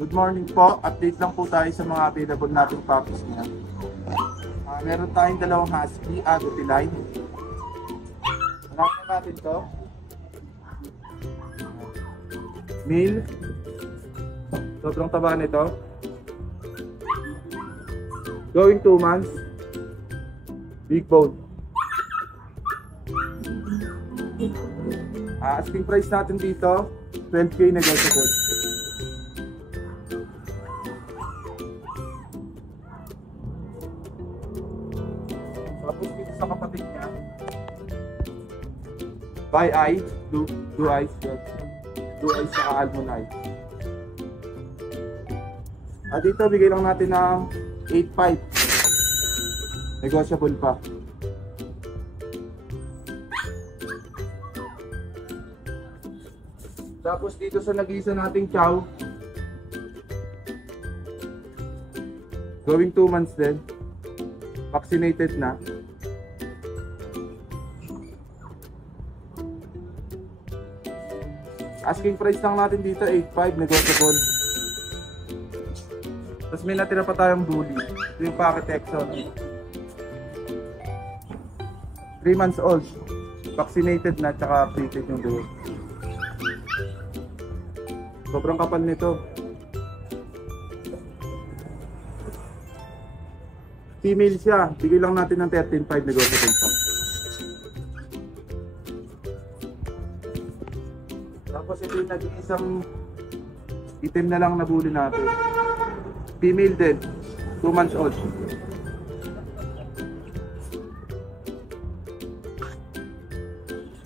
Good morning po. Update lang po tayo sa mga available nating puppies ngayon. Meron tayong dalawang husky, Agouti line. Unahin na natin to. Male. Sobrang taba nito. Going 2 months. Big bone. Asking price natin dito, 12K negotiable. Tapos dito sa kapatid niya, by eye, blue eyes, blue eyes sa almond eye. Dito bigay lang natin ng 8.5. Negotiable pa. Tapos dito sa nag-iisa nating chow, going 2 months din, vaccinated na. Asking price lang natin dito 8.5, negotiable. Tapos may natira pa tayong bully. Ito yung packet exotic. 3 months old, vaccinated na, tsaka updated yung dulo. Sobrang kapal nito. Female siya, bigay lang natin ng 13.5, negotiable pa. Tapos ito yung nag-iisang itim na lang na bully natin. Female din, 2 months old.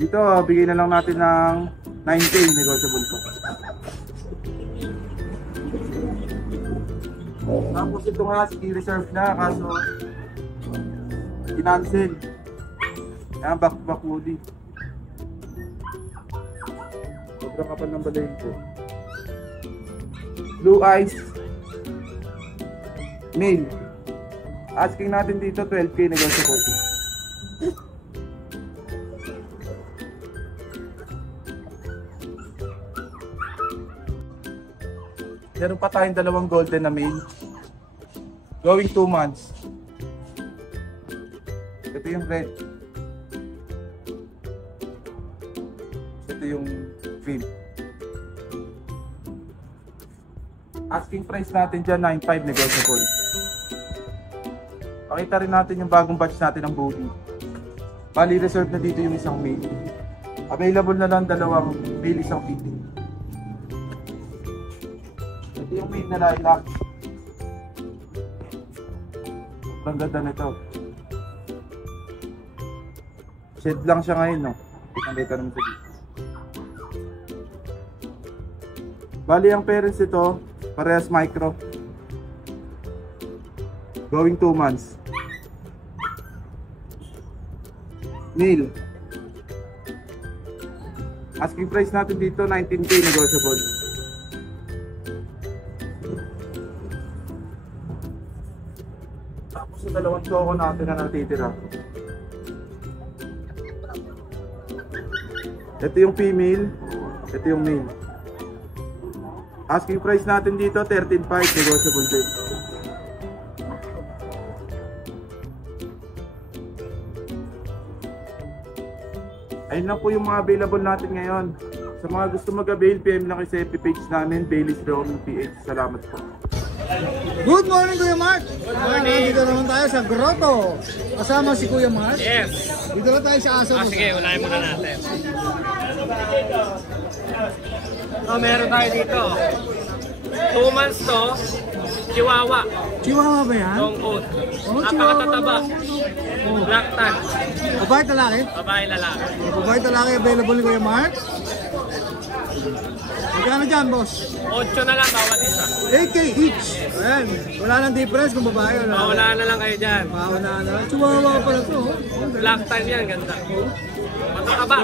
Dito, bigay na lang natin ng 9K, negotiable pa. Tapos itong husky, reserve na, kaso kinancel. Yan, back woody. Sobrang kapal ng balay ko. Blue eyes, male. Asking natin dito 12K, negotiable. Meron pa tayong dalawang golden na male. Going 2 months. Ito yung red. Ito yung green. Asking price natin dyan, 9.5, negotiable. Pakita rin natin yung bagong batch natin ng bully. Bali, reserve na dito yung isang male. Available na lang dalawang male, isang female. Ito yung male na lilac. Ang ganda nito. Shed lang siya ngayon, no? Kita naman sa dito. Bali, ang parents ito, parehas micro. Going 2 months. Male. Asking price natin dito, 19K, negotiable. Tapos sa dalawang choco natin na natitira. Ito yung female, ito yung male. Asking price natin dito 13.5, negotiable din. Ayun lang po yung mga available natin ngayon. Sa mga gusto mag-avail, PM lang kayo sa FB page namin, Bailey's Roaming PH. Salamat po. Good morning, Kuya Mark! Good morning! Dito naman tayo sa Grotto. Kasama si Kuya Mark. Yes! Dito na tayo sa aso mo. Sige, unahin muna natin. Meron tayo dito. 2 months to, Chihuahua. Chihuahua ba yan? Long coat. Oh, Napakatataba. Oh. Black tag. Babae lalaki? Babae lalaki. Babae lalaki available ni Kuya Mark. Magkano dyan, boss? 8 na lang bawat isa. 8K each. Ayan. Wala nang difference kung babae o lalaki. Wala na lang kayo dyan. Wala na. Chihuahua pala to. Black tag yan, ganda. Matataba.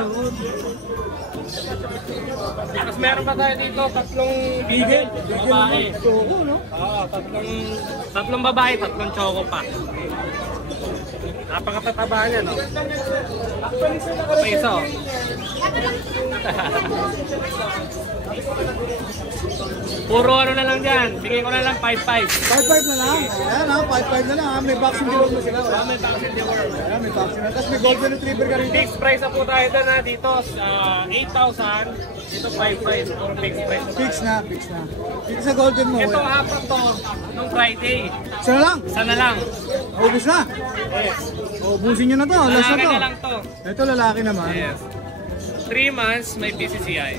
Tapos meron pa tayo dito, 3 bigel. Babae. Choco, no? Oo, 3 babae, 3 choco pa. Napakatataba niya, no? Peso. Puro ano na lang dyan. Bigay ko na lang 5-5. 5-5 na lang. Ayan ha, 5-5 na lang ha. May vaccine deworm na sila. May vaccine deworm. Ayan, may vaccine na. Tapos may golden retriever ka rin. Fixed price na po tayo doon ha. Dito 8,000. Dito 5,500. Puro fixed price na tayo. Fix na, fix na. Dito sa golden mo. Ito hapon to. Nung Friday. Isa na lang. Sana lang. Ubus na. Yes. Ubusin nyo na to. Last na Lalaki to. na lang to. Ito lalaki naman. Yes. 3 months may PCCI.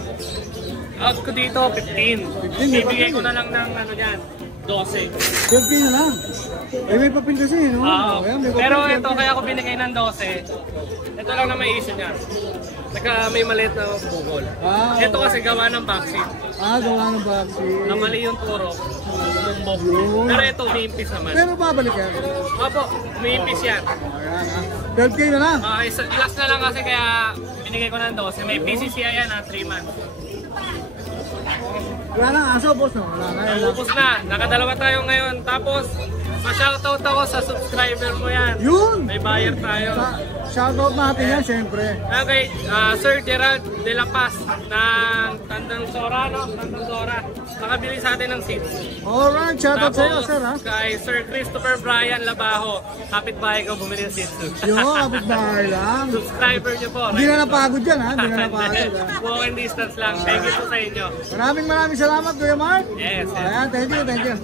Out ko dito 15. Bibigay ko na lang ng ano dyan. 12. 12 na lang. Eh may papel kasi, no? Oo. Ayan, may papel, Pero 12. ito, kaya ako binigay ng 12. Ito lang na may issue niya. May maliit na bukol. Ah, Ito kasi gawa ng vaccine. gawa ng vaccine. Na mali yung turok. Tumbok. Yun. Pero ito, umiimpis naman. Pero babalik yan. Opo, umiimpis yan. Ayan ha. 12K na lang. Okay, so last na lang kasi kaya binigay ko ng 12. May PCCI yan 3 months. Wala nang aso, boss, no? Wala na. Ubus na. Nakadalawa tayo ngayon. Tapos, ma-shoutout ako sa subscriber mo yan. Yun! May buyer tayo. Shoutout natin yan, syempre. Okay, Sir Gerald De La Paz ng Tandang Sora, no? Tandang Sora. Nakabili sa atin ng seats. Alright, shoutout sa'yo, sir, ha? Kay Sir Christopher Brian Labajo. Kapit-bahay ko bumili ng seats. Yun, kapit bahay lang. Subscriber niyo po. Hindi na napagod yan, ha? Hindi na napagod, ha? Walking distance lang. Thank you po sa inyo. Maraming salamat, Kuya Mark. Yes, yes. Ayan, thank you, thank you.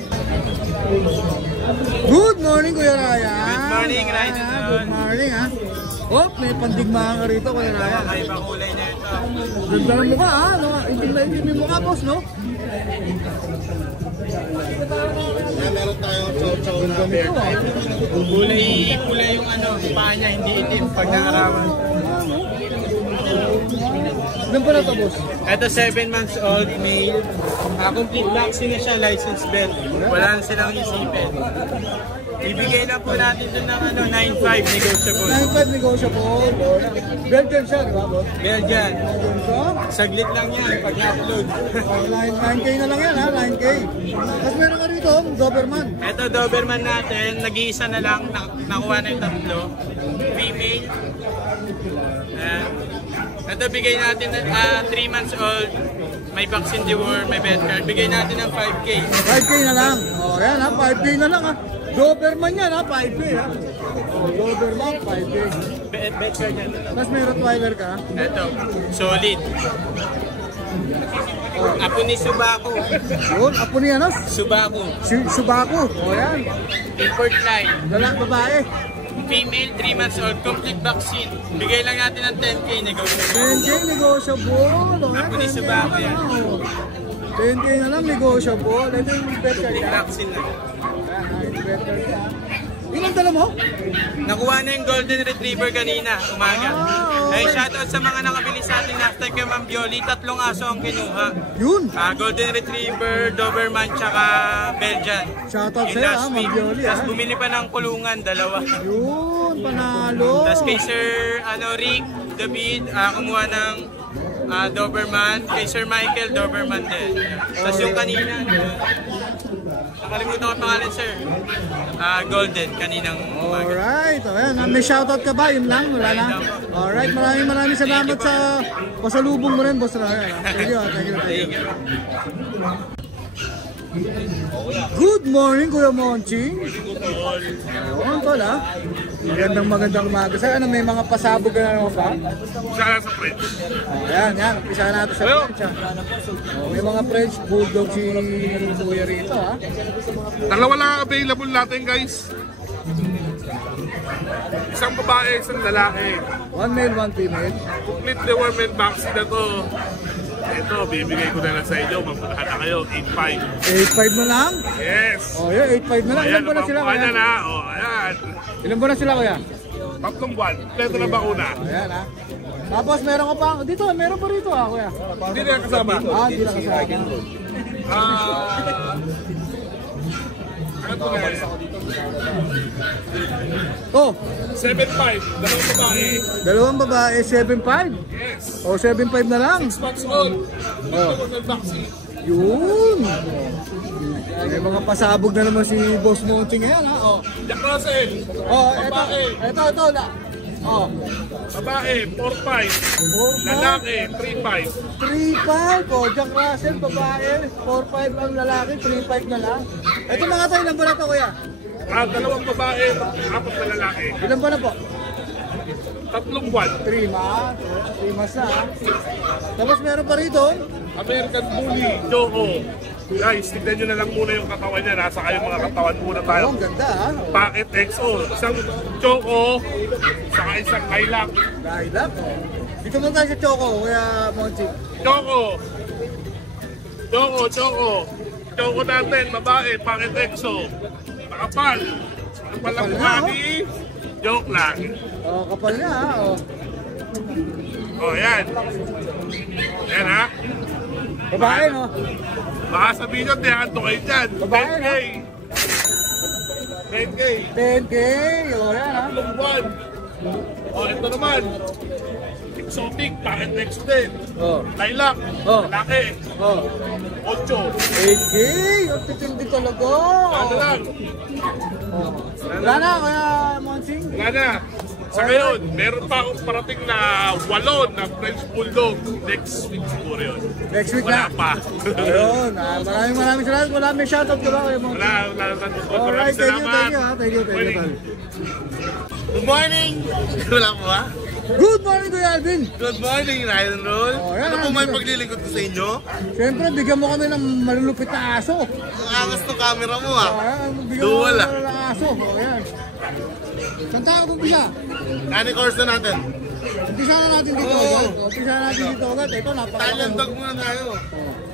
Good morning, Kuya Ryan. Good morning, Ryan. Ayan, good morning, ha? Oh, may pandigmaan ka rito, Kuya Ryan. Ay, kulay niya ito. Ganda ng mukha, ha? No? Hindi na hindi yung mukha, boss, no? Meron tayong chow-chow na Ito, ha? kulay yung ano, paa niya, hindi itim pag naarawan. Ilan pa na ito, boss? Ito 7 months old, male. Complete vaccine na siya, license belt. Wala na silang isipin. Ibigay lang po natin dun ng ano, 9.5 negotiable. 9.5 negotiable. Belgian siya, di ba, boss? Belgian. Belgian siya. Saglit lang yan pag na-upload. 9K na lang yan, ha? 9K. Tapos meron ka rito, Doberman. Ito Doberman natin, nag-iisa na lang, nakuha na yung tatlo. Female. Ito bigay natin 3 months old. May vaccine deworm, may vet card. Bigay natin ng 5K. 5K na lang. O, yan, ha? 5K na lang, ha? Doberman yan, ha? 5K, ha? O, Doberman, 5K. Vet card yan. Tapos may Rottweiler ka, ha? Ito, solid. Apo ni Subaku. Yun, apo niya, no? Subaku. Subaku. O, yan. Import line. Dalang babae. Female, 3 months old, complete vaccine. Bigay lang natin ng 10K negotiable. 10K negotiable. O, Apo ni 10K Subaku na yan. lang, o. 10K na lang negotiable. Ito yung pet card, Complete ha? vaccine na. Ayan, yung pet card, ha? Yun ang dala mo? Nakuha na yung Golden Retriever kanina, umaga. Ay, shoutout sa mga nakabili sa ating hashtag kay Ma'am Bioli. 3 aso ang kinuha. Yun. Golden Retriever, Doberman, tsaka Belgian. Shoutout Yung sa'yo, last ha? week. Mag-Bioli, ha? Tapos bumili pa ng kulungan, 2. Yun, panalo. Tapos kay Sir Rick David, kumuha ng Doberman. Kay Sir Michael, Doberman din. Tapos yung kanina, nakalimutan ko ang pangalan, Sir. Golden, kaninang umaga. Alright, ayan. May shoutout ka ba? Yun lang, wala na. Alright, maraming salamat sa pasalubong mo rin, Boss Ryan. Thank you, thank you, thank you. Good morning, Kuya Monching. Ayun, tol, ha? Magandang umaga. Saan, may mga pasabog ka na naman ba? Saka sa French. Ayan, umpisa natin sa French, ha? May mga French Bulldog si Kuya rito, ha? Dalawa lang available natin, guys. Isang babae, isang lalaki. One male, one female. Complete deworm and vaccine na to. Ito, bibigay ko na lang sa inyo. Magpunta na kayo, 8.5. 8.5 na lang? Yes! Oh, yeah, 8.5 na lang. Ilan ba na sila, Ayan, Kuya? na. Oh, ayan. Ilan ba na sila, Kuya? 3 buwan. Kompleto na bakuna. Ayan, ha? Tapos meron ka pa, dito, meron pa rito, ha, Kuya? Hindi na kasama. Hindi lang kasama. Ano to na? Oh, 7.5. Dalawang babae. dalawang babae, 7.5. Yes. O, 7.5 na lang. 6 months old. Deworm and vaccine. Yun. May mga pasabog na naman si Boss Monching ngayon, ha? Oh, Jack Russell. oh, Babae. ito. Oh, Babae, 4-5. Lalaki, 3-5. 3-5. O, Jack Russell, babae. 4-5 ang lalaki, 3-5 na lang. Ito mga tayo, ilan ba na ito, kuya? 2 babae, 4 na lalaki. Ilan ba na po? 3 buwan. 3 months. 3 months na. Tapos meron pa rito. American Bully, Choco. Guys, tignan nyo na lang muna yung katawan niya. Nasa kayo mga katawan muna tayo. Oh, ang ganda ha. Packet XO. Isang Choco, saka isang Lilac. Lilac. Dito mo tayo sa Choco, kuya Monchi. Choco. Choco natin, babae, Packet XO. Makapal. Ang palang ni joke lang. Oh, kapal na ha. Oh, yan. Yan ha. Babae no? Baka sabihin nyo, tiyakanto kayo dyan. Babae, 10K. 10K. 10K. O, yan ha. 3 buwan. Oh, ito naman. Exotic, Packet X din. Oh. Lilac, Oh. lalaki. Oh. 8. 8K. Ang titindi talaga. Ano lang? Oh. Wala na, kuya Monsing. Wala na. Sa ngayon, meron pa akong parating na 8 na French Bulldog. Next week siguro yun. Next week Wala na. pa. Ayun. Maraming salamat. Wala may shoutout ka ba, kuya Monsing? Wala. Alright, thank you ha. Thank you. Good morning! Wala mo ba? Good morning, Kuya Alvin. Good morning, Ryan and Roll. Oh, yan, Ano po yan, may yan. paglilingkod ko sa inyo? Siyempre, bigyan mo kami ng malulupit na aso. Ang angas ng camera mo ah. Ayan, bigyan mo Dual, kami ng aso. O, yan. Saan tayo kumpisa? Kani course na natin. Umpisa na natin dito. Oo. agad. Umpisa na natin dito agad. Ito, napakalaki. Italian dog muna tayo.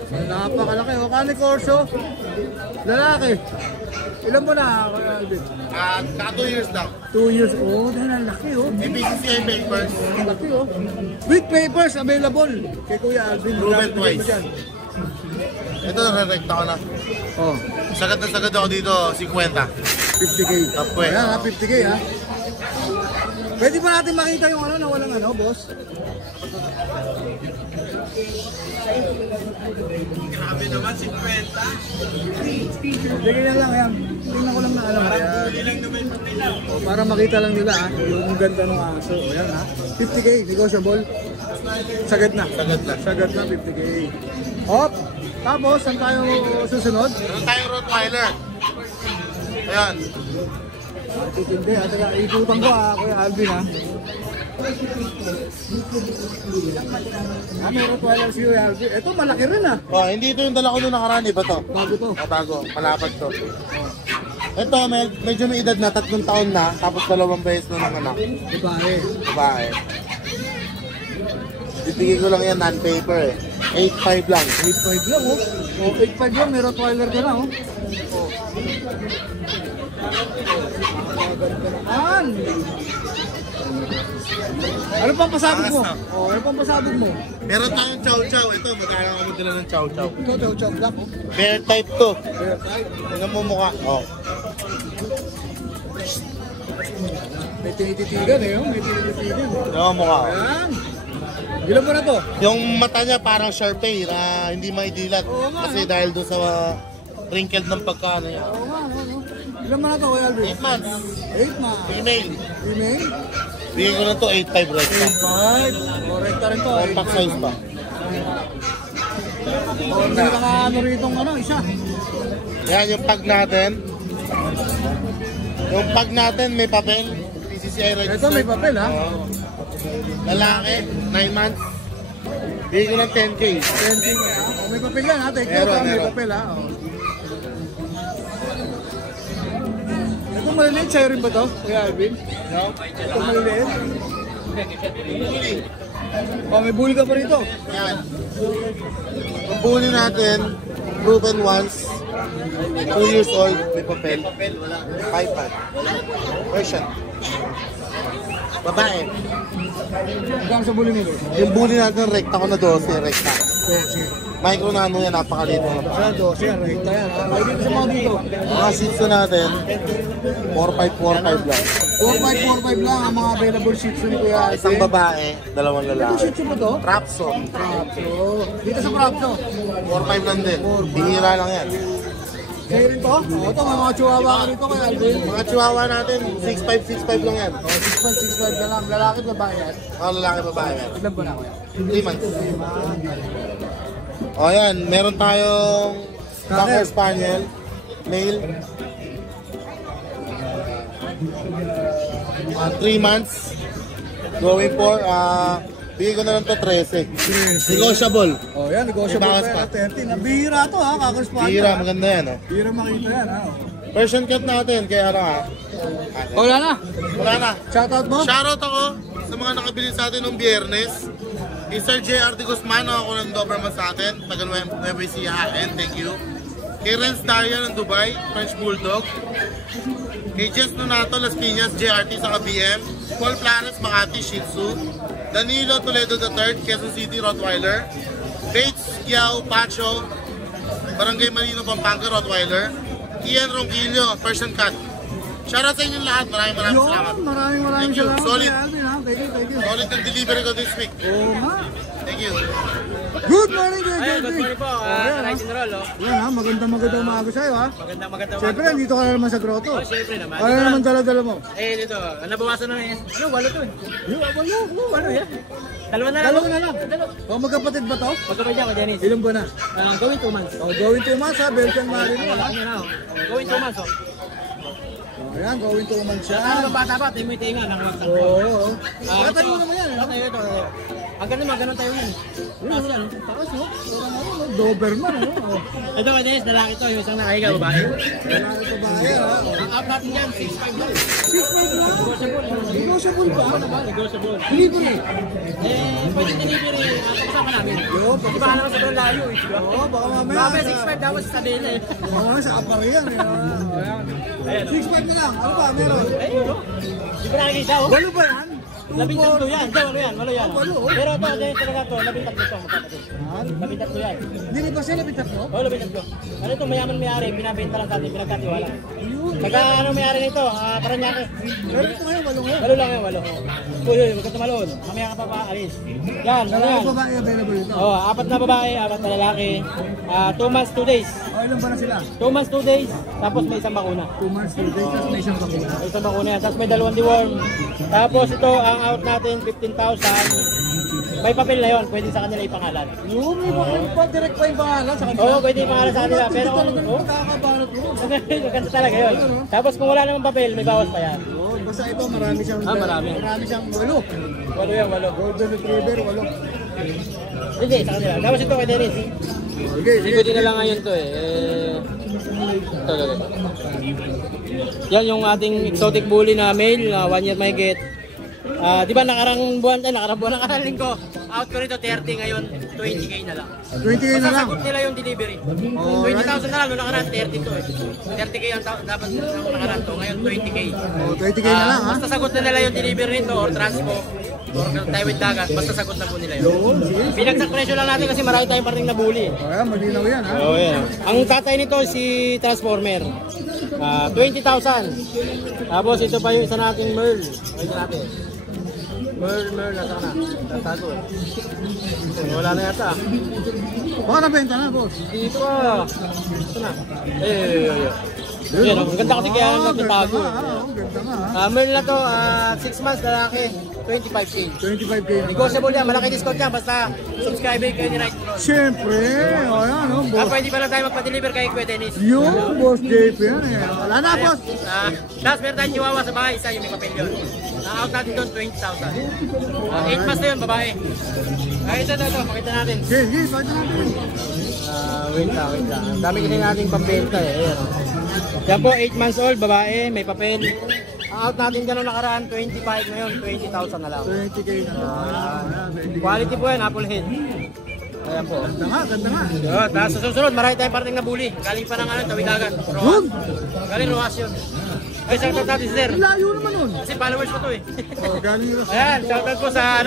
Napakalaki. O, Kani Corso. Lalaki. Ilan mo na, Kuya Alvin? Ka 2 years lang. 2 years old. Ang laki, oh. May BCCI papers. Ang laki, oh. With papers available kay Kuya Alvin. Proven Dami twice. mo dyan. Ito, nare-recta ko na. Oh, Sagad na sagad ako dito, 50. 50K. Tapos. Ayan ha, 50K ha. Pwede ba natin makita yung ano na walang ano, boss? Grabe naman, 50. Sige na lang yan. Tingnan ko lang na alam. Para makita lang nila ha, yung ganda ng aso. Ayan ha. 50K, negotiable. Sagad na. Sagad na, 50K. Hop! Tapos, saan tayo susunod? Meron tayong Rottweiler. Ayan. Titindi ha. Teka, ikutan ko ha, Kuya Alvin ha. May Rottweiler si Kuya Alvin. Ito, malaki rin ha. Oh, hindi ito yung dala ko nung nakaraan, iba to. Bago to. Bago, malapad to. Ito, medyo may edad na, 3 taon na, tapos 2 beses na ng anak. Babae. Babae. Bibigay ko lang yan non-paper eh. 8.5 lang. 8.5 lang oh. Oh, 8.5 lang, may Rottweiler ka na oh. An! Ano pang pasabog mo? Oh, ano pang pasabog mo? Meron tayong chow-chow. Ito, magkakaroon ako dala ng chow-chow. Ito, chow-chow black oh. Bear type to. Fair type. Tingnan mo mukha. Oh. May tinititigan eh oh. May tinititigan. Tingnan mo mukha. Ayan. Ilan mo na to? Yung mata niya parang Sharpay na hindi maidilat. Oo nga, Kasi no? dahil doon sa wrinkled ng pagkano niya. Oo nga, no? Ilan mo na to, Kuya Alvin? 8 months. 8 months. Female. Female? Bigyan ko na to 8.5 right na. 8.5. Correct ka rin to. Compact size pa. Oh, may naka-ano rito ano, isa. Yan yung pag natin. Yung pag natin may papel. PCCI registered. Ito may papel ha. Oo. Lalaki, 9 months. Bigyan ko ng 10K. 10K ha. Oh, may papel yan ha. Take note Meron, ha. May meron. papel ha. Oh. Ito maliliit sa'yo rin ba to, Kuya Alvin? No? Ito maliliit? Bully. Oh, may bully ka pa rito. Yan. Ang bully natin, proven once. 2 years old, may papel. 5 Version. Babae. Hanggang sa bully mo rin. Yung bully natin, rekta ko na 12, rekta. 12. Micro nano yan, napakaliit na. Sa 12 yan, rekta yan ha. Pwede dito sa mga dito. Mga seats na natin, 4.5 lang. 4545 lang ang mga available sheets ni Kuya Alvin. Isang babae, 2 Ito lalaki. sheets mo to? Trapso, Prapso. Dito sa Prapso. 4.5 lang din. Bihira lang yan. Sa'yo rin to? Oo, ito mga chihuahua ka rito kay Alvin. Mga chihuahua natin, 6'5", 6'5" lang yan. Oh, 6'5", 6'5" na lang. Lalaki at babae yan. Lalaki, babae yan. Ilan ba na kuya? 3 months. O yan, meron tayong Cocker Spaniel, male. 3 months. Going for, bigay ko na lang to 13. Negotiable. Oh, yan, negotiable May bawas pa. pa. 13. Nabihira to ha, Cocker Spaniel. Bira, maganda yan. Bihira makita yan ha. Persian cat natin, kaya ano ha. Wala na. Wala na. Shoutout mo? Shoutout ako sa mga nakabili sa atin nung biyernes. Kay Sir J.R. De Guzman, ako ng Doberman sa atin. Taga Nueva Ecija, thank you. Kay Renz Daria ng Dubai, French Bulldog. Kay Jess Nonato, Las Piñas, JRT sa BM. Paul Planes, Makati, Shih Tzu. Danilo Toledo III, Quezon City, Rottweiler. Bates, Kiao, Pacho, Barangay Marino, Pampanga, Rottweiler. Ian Ronquillo, Persian Cat. Shoutout sa inyong lahat. Maraming salamat. Maraming Thank you. salamat. Solid. Kuya Alvin, ha? Thank you. Solid ng delivery ko this week. Oo nga. Thank you. Good morning, Kuya Ayun, Jelby. good morning po. Rise and roll, oh. Yan ha, maganda umaga sa'yo ha. Maganda. Siyempre, nandito ka na naman sa grotto. Oh, syempre naman. Ano naman dala-dala mo? Eh, dito. Nabawasan na yan. Ano, walo to eh. Ano yan? Dalawa na lang. Dalawa na lang. O, magkapatid ba to? Magkapatid ako, Dennis. Ilan ba na? Going 2 months. O, going 2 months ha, Belgian Marino ha. Ano na, oh. Going 2 months, oh. O, yan, going 2 months siya. Ano ba bata pa? Timoy-tinga. Nakawasan. Oo. Tatanong naman yan. Ito. Ang ganun tayo yun. Taas yan. Takas no? Parang ano, no? Doberman ano? O, Ito, Dennis, lalaki to. Yung isang nakahiga, babae. lalaki pa ba yan ha? Ang up natin dyan, 6'5 lang. 6'5 lang. Negotiable ba? Negotiable. Delivery. Pwede delivery. Pag-usapan namin. Yo, Di ba naman sa doon layo eh. Oo, baka mamaya. Grabe, 6'5 dapat sa Sabela eh. Baka mamaya sa aparian eh. Ayan, 6'5 na lang. Ano pa, meron? ayun, oh. Di ba nakikita, oh? Walo ba yan? 13 yan. Walo yan. Walo, oh. Pero ito, dahil talaga to, 13 to. Magkapatid. 13 yan. Hindi ba sila bitat mo? Oh, 13. Ano ito, mayaman may-ari, binabenta lang sa atin, pinagkatiwala. Pagka ano may-ari nito, Paranaque. Pero ito ngayon, walo ngayon. Walo lang yan, walo. Uy, huwag ka tumalon. Mamaya ka pa paalis. Yan, ano Lalaki yan. babae available ito. Oh, 4 na babae, 4 na lalaki. 2 months, 2 days. O, ilan ba na sila? 2 months, 2 days. Tapos may isang bakuna. 2 months, 2 days, tapos may isang bakuna. May isang bakuna yan. Tapos may 2 deworm. Tapos ito, ang out natin, 15,000. May papel na yun. Pwede sa kanila ipangalan. Yung may bakit pa, direct pa yung pangalan sa kanila. Oo, pwede ipangalan sa kanila. Pero Hindi kung talaga oh, nakakabarat mo. maganda talaga yun. Tapos kung wala namang papel, may bawas pa yan. Oo, basta ito, marami siyang... Marami. Marami siyang walo. Walo yan, walo. Golden Retriever, walo. Hindi, sa kanila. Tapos ito kay Dennis. Okay, sige. Ikutin na lang ngayon to eh. Ito. Yan yung ating exotic bully na male, 1 year may get. Di ba nakarang buwan, nakarang linggo, out ko rito 30 ngayon, 20k na lang. 20k na lang. Masasagot nila yung delivery. 20,000 na lang, noong nakaraan 30 to eh. 30k ang dapat noong nakaraan to, ngayon 20k. Oh, 20k na lang ha. Basta sagot na nila yung delivery nito or transpo or tawid dagat, basta sagot na po nila yun. Oo, sige. Binagsak presyo lang natin kasi marami tayong parating na bully. O, yan, malinaw yan ha. Oh, yeah. Ang tatay nito si Transformer. 20,000. Tapos ito pa yung isa nating Merl. Pakita natin. Merl, nasa na. Tatago eh. Wala na yata. Baka nabenta na, boss. Hindi pa. Ito na. Yan, ang ganda kasi kaya nagtatago. Ang ganda nga ha. Merl na to, 6 months lalaki. 25k. 25k na. Negotiable yan, malaki discount yan. Basta subscribe kayo ni Right Roll. Siyempre, o yan o, boss. Pwede pa lang tayo magpa-deliver kay Kuya Dennis. Yung boss JP yan eh. Wala na, boss. Tapos meron tayong chihuahua sa bahay, isa yung may papel yun. Na-out natin doon, 20,000. 8 months na yun, babae. Ito, pakita natin. Sige, pwede natin. Wait lang. Ang dami kasi nating pambenta eh. Ayan. Yan po, 8 months old, babae, may papel. Ang out natin gano'n nakaraan, 25 ngayon, 20,000 na lang. 20k na lang. Quality po yan, apple head. Ayan po. Ganda nga, ganda nga. Tapos sa susunod, marami tayong parating na bully. Galing pa ng tawid dagat. Yun! Galing Roas yun. Ay, sakto natin, sir. Layo naman o. yun? Kasi followers ko to eh. Oh, galing yun. Ayan, shoutout po sa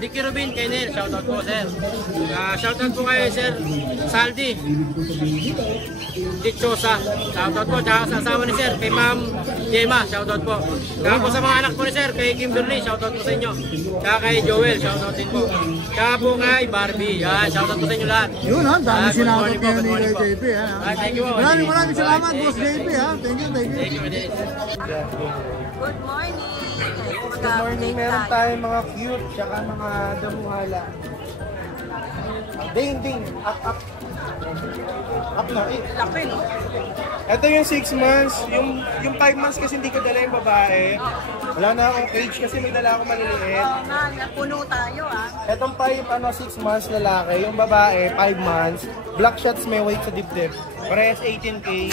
Dicky Rubin, Kenel. Shoutout po, sir. Shoutout po kayo, sir Saldi Dichosa. Shoutout po. Tsaka sa asawa ni sir, kay Ma'am Gemma. Shoutout po. Tsaka po sa mga anak po ni sir, kay Kimberly. Shoutout po sa inyo. Tsaka kay Joel. Shoutout din po. Tsaka po kay Barbie. Yan, shoutout po sa inyo lahat. Yun ha, dami Good sinakot morning po, kayo good ni morning po. JP ha. Thank you po. Maraming salamat, Boss JP ha. Thank you. Thank you, Dennis. Good morning. Good morning, meron tayong mga cute, tsaka mga damuhala. Ding, up. Up na, eh. Laki, no? Ito yung 6 months, yung 5 months kasi hindi ko dala yung babae. Wala na akong cage kasi may dala akong maliliit. Oo nga, napuno tayo, ah. Etong 6 months lalaki, yung babae 5 months. Black shots may weight sa dibdib. Parehas 18K,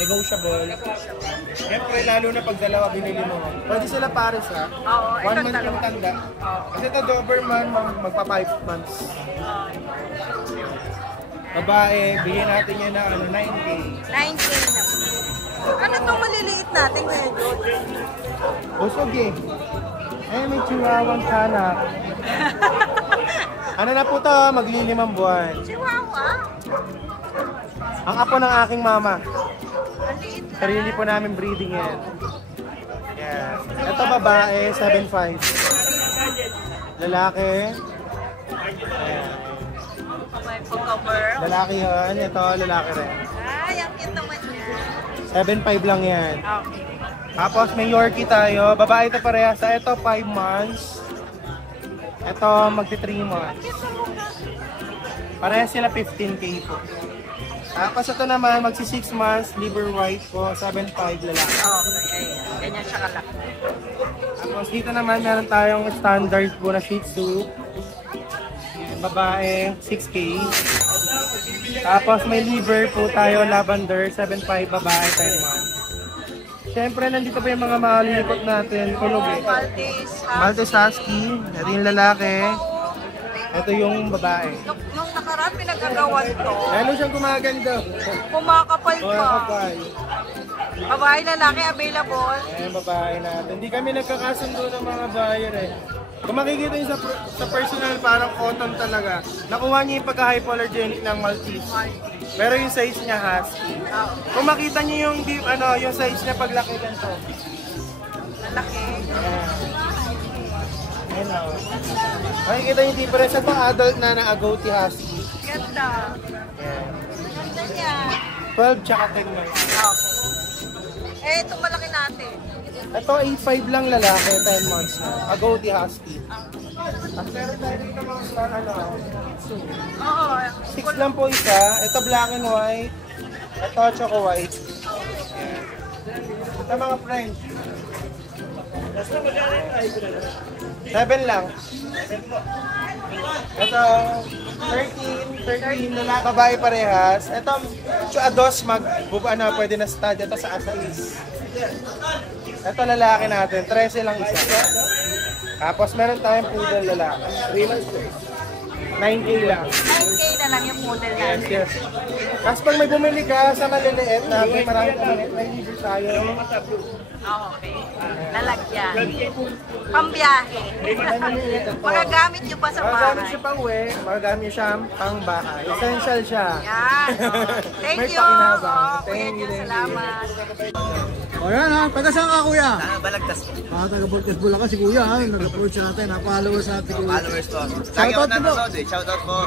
negotiable. Siyempre lalo na pag dalawa binili mo. Pwede sila pares ha. Oo, 1 itong month dalawa. yung tanda. Kasi ito Doberman magpa 5 months. Babae, bigyan natin yan na 9K. 9K na. Ano itong maliliit natin ngayon? Busog eh. May chihuahuang kanak. Ano na po to? Maglilimang buwan. Chihuahua. Ang apo ng aking mama. Ang liit na. Sarili po namin breeding yan. Yes. Ito babae, 7'5". Lalaki. Ayan. May pagka-cover. Lalaki yan. Ito, lalaki rin. Ay, ang cute naman niya. 7'5 lang yan. Okay. Tapos may Yorkie tayo. Babae ito parehas. Ito 5 months. Ito magti 3 months. Parehas sila 15K po. Tapos ito naman magsi 6 months. Liver white po. 7'5 lalaki. Okay, ayan. Ganyan siya kalaki. Tapos dito naman meron tayong standard po na Shih Tzu. Babae 6K. Tapos may liver po tayo, lavender, 7'5", babae, 10 months. Siyempre, nandito pa yung mga malilipot natin, kulog eh. Maltese Husky, ito yung lalaki. Ito yung babae. Nung nakaraan, pinag-agawan to. Ano siyang gumaganda? Kumakapal pa. Kapal. Babae, lalaki, available. Ayan, babae natin. Hindi kami nagkakasundo ng mga buyer eh. Kung makikita nyo sa personal, parang cotton talaga. Nakuha niya yung pagka-hypoallergenic ng Maltese. Pero yung size niya husky. Kung makita nyo yung size niya paglaki ganito. Lalaki. Ayan o. Makikita yung difference. Ito adult na Agouti husky. Ganda. Ayan. Ganda niya. 12 tsaka 10 months. Okay. Eh, itong malaki natin. Ito 8'5 lang lalaki, 10 months na. Agouti husky. At meron tayo dito mga Oo. 6 lang po isa. Ito black and white. Ito choco white. Ito mga French. 7 lang. Ito 13 lalaki, babae parehas. Ito ados pwede na stud. Ito sa asais. Ito lalaki natin, 13 lang isa. Tapos meron tayong poodle lalaki. 3 months. 9K lang. 9K na lang yung model natin. Yes. Tapos pag may bumili ka sa maliliit na marami ka may libre tayo. Okay. Lalagyan. Pambiyahe. Magagamit nyo pa sa Magagamit bahay. siya pang uwi, magagamit siya pang bahay. Essential siya. Yan. Thank May you. pakinabang. Oh, Kuya Thank you, Diyo, thank you. salamat. O yan ha, taga saan ka kuya? Balagtas po. Taga Balagtas Bulacan si kuya ha, nag-approach natin, followers natin kuya. Followers po. Shoutout po po. Shoutout po.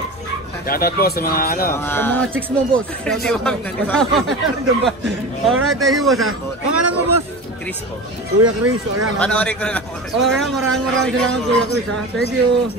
Shoutout po sa mga Sa mga chicks mo boss. Shoutout mo. Doon ba? Alright, thank you boss ha. Pangalan mo boss? Chris po. Kuya Chris, o yan ha. Panoorin ko na lang po. O yan, maraming salamat Kuya Chris ha. Thank you.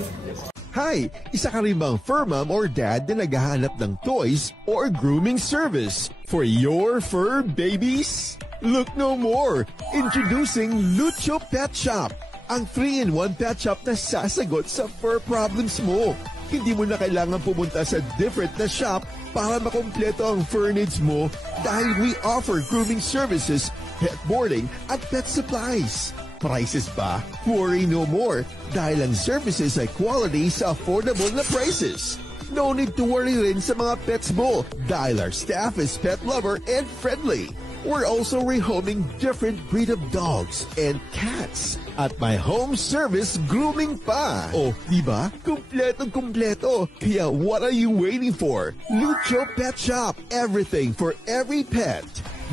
Hi! Isa ka rin bang fur mom or dad na naghahanap ng toys or grooming service for your fur babies? Look no more! Introducing Lucho Pet Shop, ang 3-in-1 pet shop na sasagot sa fur problems mo. Hindi mo na kailangan pumunta sa different na shop para makompleto ang fur needs mo dahil we offer grooming services, pet boarding at pet supplies. Prices ba? Worry no more dahil ang services ay quality sa affordable na prices. No need to worry rin sa mga pets mo dahil our staff is pet lover and friendly. We're also rehoming different breed of dogs and cats at my home service grooming pa. Oh, diba? Kumpletong-kumpleto. Kaya what are you waiting for? Lucho Pet Shop. Everything for every pet.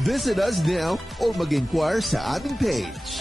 Visit us now or mag-inquire sa aming page.